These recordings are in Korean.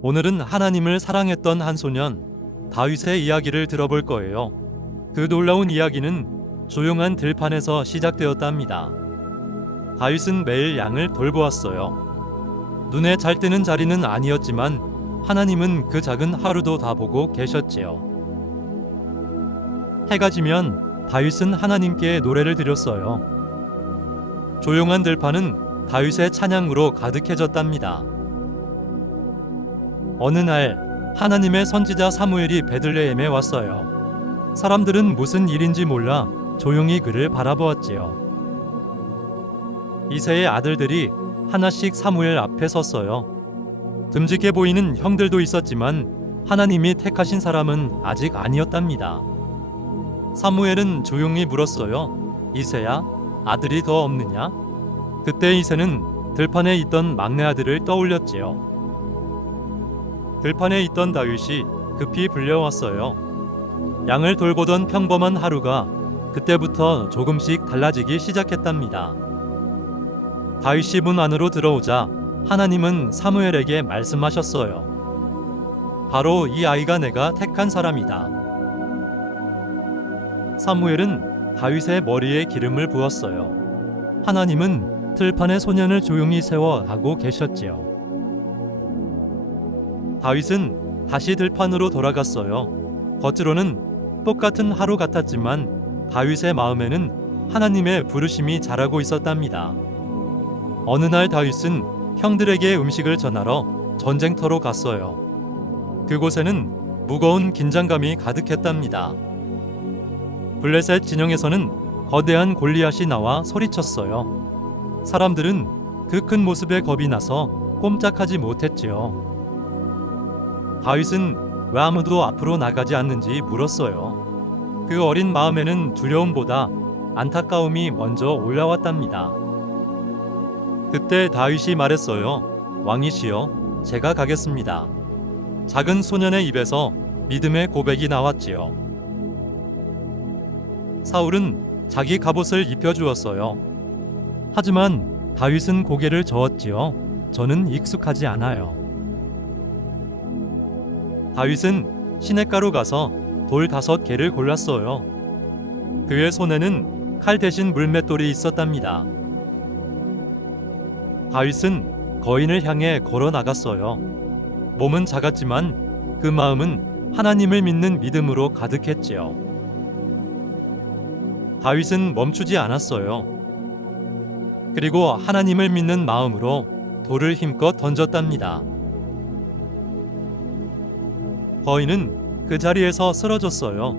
오늘은 하나님을 사랑했던 한 소년 다윗의 이야기를 들어볼 거예요. 그 놀라운 이야기는 조용한 들판에서 시작되었답니다. 다윗은 매일 양을 돌보았어요. 눈에 잘 띄는 자리는 아니었지만 하나님은 그 작은 하루도 다 보고 계셨지요. 해가 지면 다윗은 하나님께 노래를 드렸어요. 조용한 들판은 다윗의 찬양으로 가득해졌답니다. 어느 날 하나님의 선지자 사무엘이 베들레헴에 왔어요. 사람들은 무슨 일인지 몰라 조용히 그를 바라보았지요. 이새의 아들들이 하나씩 사무엘 앞에 섰어요. 듬직해 보이는 형들도 있었지만 하나님이 택하신 사람은 아직 아니었답니다. 사무엘은 조용히 물었어요. 이새야, 아들이 더 없느냐? 그때 이새는 들판에 있던 막내 아들을 떠올렸지요. 들판에 있던 다윗이 급히 불려왔어요. 양을 돌보던 평범한 하루가 그때부터 조금씩 달라지기 시작했답니다. 다윗이 문 안으로 들어오자 하나님은 사무엘에게 말씀하셨어요. 바로 이 아이가 내가 택한 사람이다. 사무엘은 다윗의 머리에 기름을 부었어요. 하나님은 들판에 소년을 조용히 세워 가고 계셨지요. 다윗은 다시 들판으로 돌아갔어요. 겉으로는 똑같은 하루 같았지만 다윗의 마음에는 하나님의 부르심이 자라고 있었답니다. 어느 날 다윗은 형들에게 음식을 전하러 전쟁터로 갔어요. 그곳에는 무거운 긴장감이 가득했답니다. 블레셋 진영에서는 거대한 골리앗이 나와 소리쳤어요. 사람들은 그 큰 모습에 겁이 나서 꼼짝하지 못했지요. 다윗은 왜 아무도 앞으로 나가지 않는지 물었어요. 그 어린 마음에는 두려움보다 안타까움이 먼저 올라왔답니다. 그때 다윗이 말했어요. 왕이시여, 제가 가겠습니다. 작은 소년의 입에서 믿음의 고백이 나왔지요. 사울은 자기 갑옷을 입혀주었어요. 하지만 다윗은 고개를 저었지요. 저는 익숙하지 않아요. 다윗은 시냇가로 가서 돌 5개를 골랐어요. 그의 손에는 칼 대신 물맷돌이 있었답니다. 다윗은 거인을 향해 걸어 나갔어요. 몸은 작았지만 그 마음은 하나님을 믿는 믿음으로 가득했지요. 다윗은 멈추지 않았어요. 그리고 하나님을 믿는 마음으로 돌을 힘껏 던졌답니다. 거인은 그 자리에서 쓰러졌어요.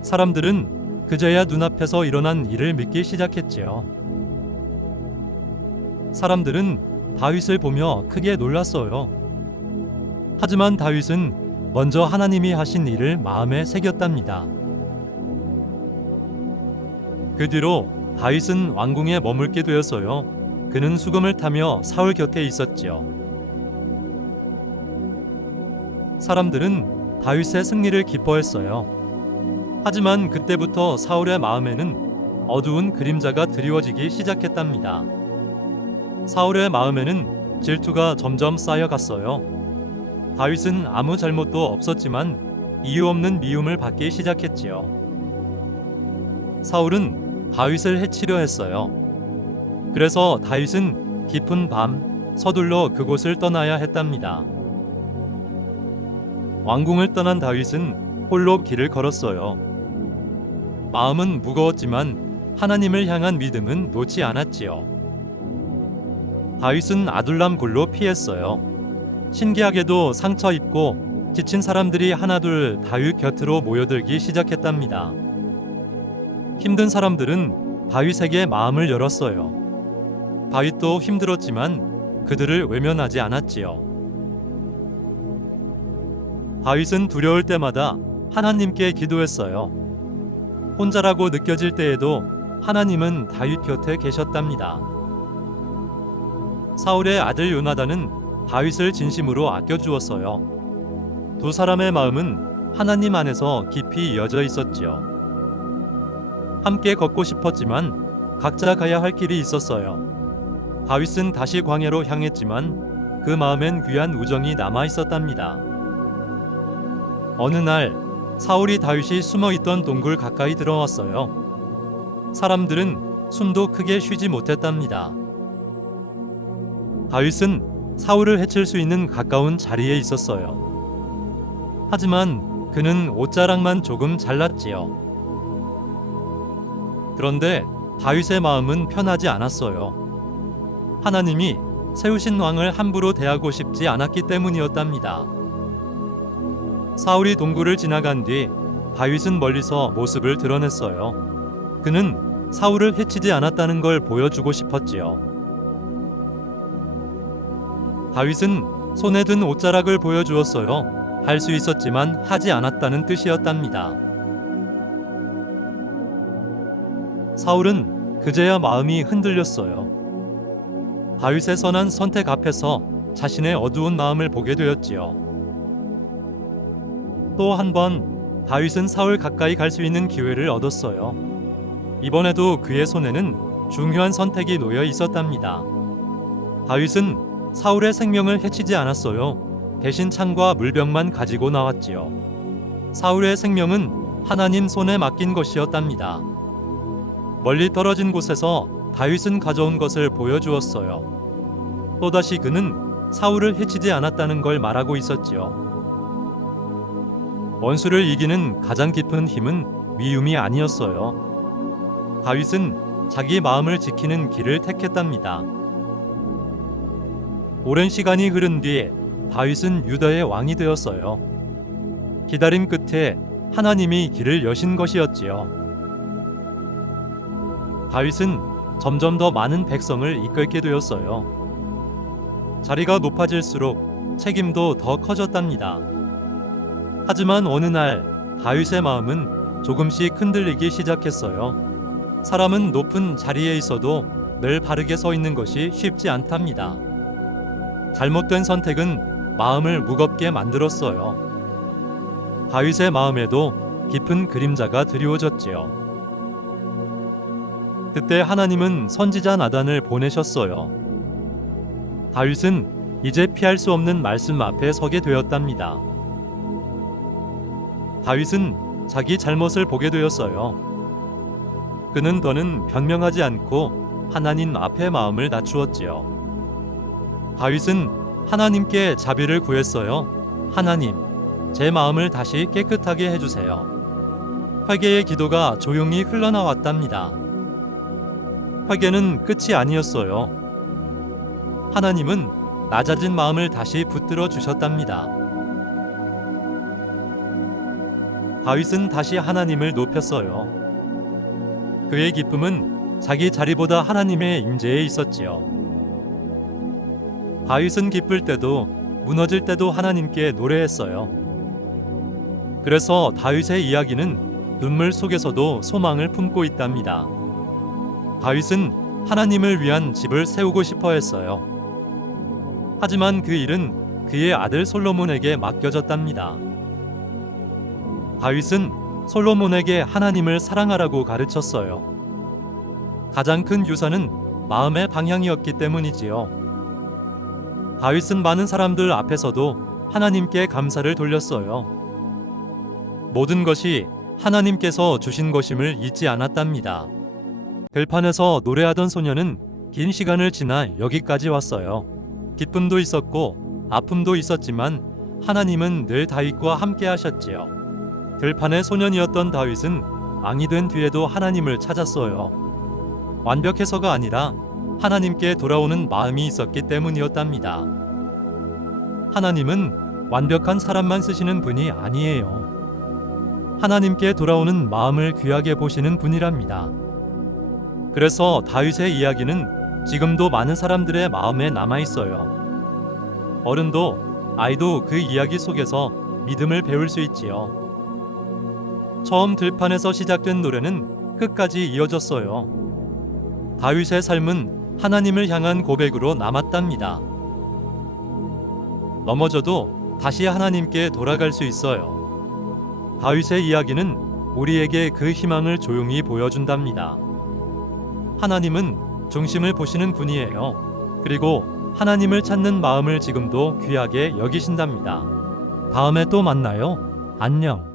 사람들은 그제야 눈앞에서 일어난 일을 믿기 시작했지요. 사람들은 다윗을 보며 크게 놀랐어요. 하지만 다윗은 먼저 하나님이 하신 일을 마음에 새겼답니다. 그 뒤로 다윗은 왕궁에 머물게 되었어요. 그는 수금을 타며 사울 곁에 있었지요. 사람들은 다윗의 승리를 기뻐했어요. 하지만 그때부터 사울의 마음에는 어두운 그림자가 드리워지기 시작했답니다. 사울의 마음에는 질투가 점점 쌓여갔어요. 다윗은 아무 잘못도 없었지만 이유 없는 미움을 받기 시작했지요. 사울은 다윗을 해치려 했어요. 그래서 다윗은 깊은 밤 서둘러 그곳을 떠나야 했답니다. 왕궁을 떠난 다윗은 홀로 길을 걸었어요. 마음은 무거웠지만 하나님을 향한 믿음은 놓지 않았지요. 다윗은 아둘람 굴로 피했어요. 신기하게도 상처 입고 지친 사람들이 하나둘 다윗 곁으로 모여들기 시작했답니다. 힘든 사람들은 다윗에게 마음을 열었어요. 다윗도 힘들었지만 그들을 외면하지 않았지요. 다윗은 두려울 때마다 하나님께 기도했어요. 혼자라고 느껴질 때에도 하나님은 다윗 곁에 계셨답니다. 사울의 아들 요나단은 다윗을 진심으로 아껴주었어요. 두 사람의 마음은 하나님 안에서 깊이 이어져 있었지요. 함께 걷고 싶었지만 각자 가야 할 길이 있었어요. 다윗은 다시 광야로 향했지만 그 마음엔 귀한 우정이 남아 있었답니다. 어느 날 사울이 다윗이 숨어 있던 동굴 가까이 들어왔어요. 사람들은 숨도 크게 쉬지 못했답니다. 다윗은 사울을 해칠 수 있는 가까운 자리에 있었어요. 하지만 그는 옷자락만 조금 잘랐지요. 그런데 다윗의 마음은 편하지 않았어요. 하나님이 세우신 왕을 함부로 대하고 싶지 않았기 때문이었답니다. 사울이 동굴을 지나간 뒤 다윗은 멀리서 모습을 드러냈어요. 그는 사울을 해치지 않았다는 걸 보여주고 싶었지요. 다윗은 손에 든 옷자락을 보여주었어요. 할 수 있었지만 하지 않았다는 뜻이었답니다. 사울은 그제야 마음이 흔들렸어요. 다윗의 선한 선택 앞에서 자신의 어두운 마음을 보게 되었지요. 또 한 번 다윗은 사울 가까이 갈 수 있는 기회를 얻었어요. 이번에도 그의 손에는 중요한 선택이 놓여 있었답니다. 다윗은 사울의 생명을 해치지 않았어요. 대신 창과 물병만 가지고 나왔지요. 사울의 생명은 하나님 손에 맡긴 것이었답니다. 멀리 떨어진 곳에서 다윗은 가져온 것을 보여주었어요. 또다시 그는 사울을 해치지 않았다는 걸 말하고 있었지요. 원수를 이기는 가장 깊은 힘은 위움이 아니었어요. 다윗은 자기 마음을 지키는 길을 택했답니다. 오랜 시간이 흐른 뒤 다윗은 유다의 왕이 되었어요. 기다림 끝에 하나님이 길을 여신 것이었지요. 다윗은 점점 더 많은 백성을 이끌게 되었어요. 자리가 높아질수록 책임도 더 커졌답니다. 하지만 어느 날 다윗의 마음은 조금씩 흔들리기 시작했어요. 사람은 높은 자리에 있어도 늘 바르게 서 있는 것이 쉽지 않답니다. 잘못된 선택은 마음을 무겁게 만들었어요. 다윗의 마음에도 깊은 그림자가 드리워졌지요. 그때 하나님은 선지자 나단을 보내셨어요. 다윗은 이제 피할 수 없는 말씀 앞에 서게 되었답니다. 다윗은 자기 잘못을 보게 되었어요. 그는 더는 변명하지 않고 하나님 앞에 마음을 낮추었지요. 다윗은 하나님께 자비를 구했어요. 하나님, 제 마음을 다시 깨끗하게 해주세요. 회개의 기도가 조용히 흘러나왔답니다. 회개는 끝이 아니었어요. 하나님은 낮아진 마음을 다시 붙들어 주셨답니다. 다윗은 다시 하나님을 높였어요. 그의 기쁨은 자기 자리보다 하나님의 임재에 있었지요. 다윗은 기쁠 때도 무너질 때도 하나님께 노래했어요. 그래서 다윗의 이야기는 눈물 속에서도 소망을 품고 있답니다. 다윗은 하나님을 위한 집을 세우고 싶어 했어요. 하지만 그 일은 그의 아들 솔로몬에게 맡겨졌답니다. 다윗은 솔로몬에게 하나님을 사랑하라고 가르쳤어요. 가장 큰 유산은 마음의 방향이었기 때문이지요. 다윗은 많은 사람들 앞에서도 하나님께 감사를 돌렸어요. 모든 것이 하나님께서 주신 것임을 잊지 않았답니다. 들판에서 노래하던 소녀는 긴 시간을 지나 여기까지 왔어요. 기쁨도 있었고 아픔도 있었지만 하나님은 늘 다윗과 함께 하셨지요. 들판의 소년이었던 다윗은 왕이 된 뒤에도 하나님을 찾았어요. 완벽해서가 아니라 하나님께 돌아오는 마음이 있었기 때문이었답니다. 하나님은 완벽한 사람만 쓰시는 분이 아니에요. 하나님께 돌아오는 마음을 귀하게 보시는 분이랍니다. 그래서 다윗의 이야기는 지금도 많은 사람들의 마음에 남아있어요. 어른도 아이도 그 이야기 속에서 믿음을 배울 수 있지요. 처음 들판에서 시작된 노래는 끝까지 이어졌어요. 다윗의 삶은 하나님을 향한 고백으로 남았답니다. 넘어져도 다시 하나님께 돌아갈 수 있어요. 다윗의 이야기는 우리에게 그 희망을 조용히 보여준답니다. 하나님은 중심을 보시는 분이에요. 그리고 하나님을 찾는 마음을 지금도 귀하게 여기신답니다. 다음에 또 만나요. 안녕.